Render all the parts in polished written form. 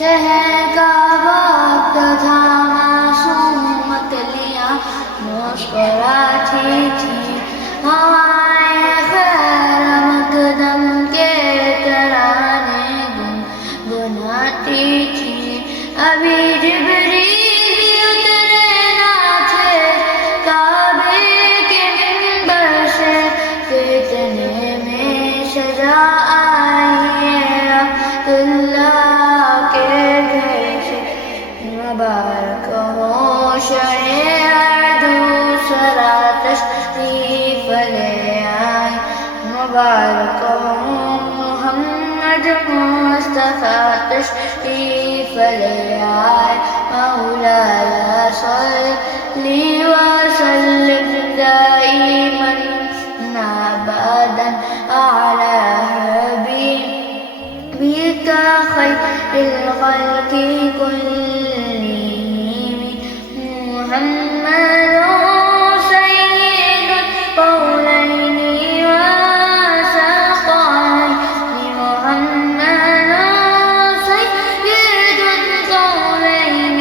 شہر کا وقت تھا معصوم مکلیاں مسکراتی تھی ہوائیں خیر مقدم کے ترانے گنگناتی تھی ابھی جبریل اترے نہ تھے کعبے کے منبر سے فتنے میں سزا آئی عبداللہ کے گھر سے مبارک ہو شریعت دوسرا تشریف لے آئے مبارک ہو محمد مصطفیٰ تشریف لے آئے مولایا صلی وسلم دائما ابدا على حبيبك خير الخلق كلهم محمد سيد القولين والثقلين محمد سيد القولين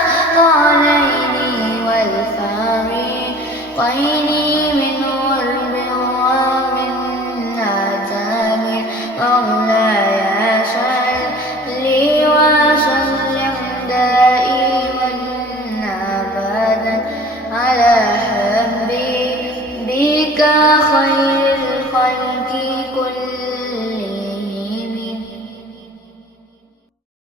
والثقلين والفريقين من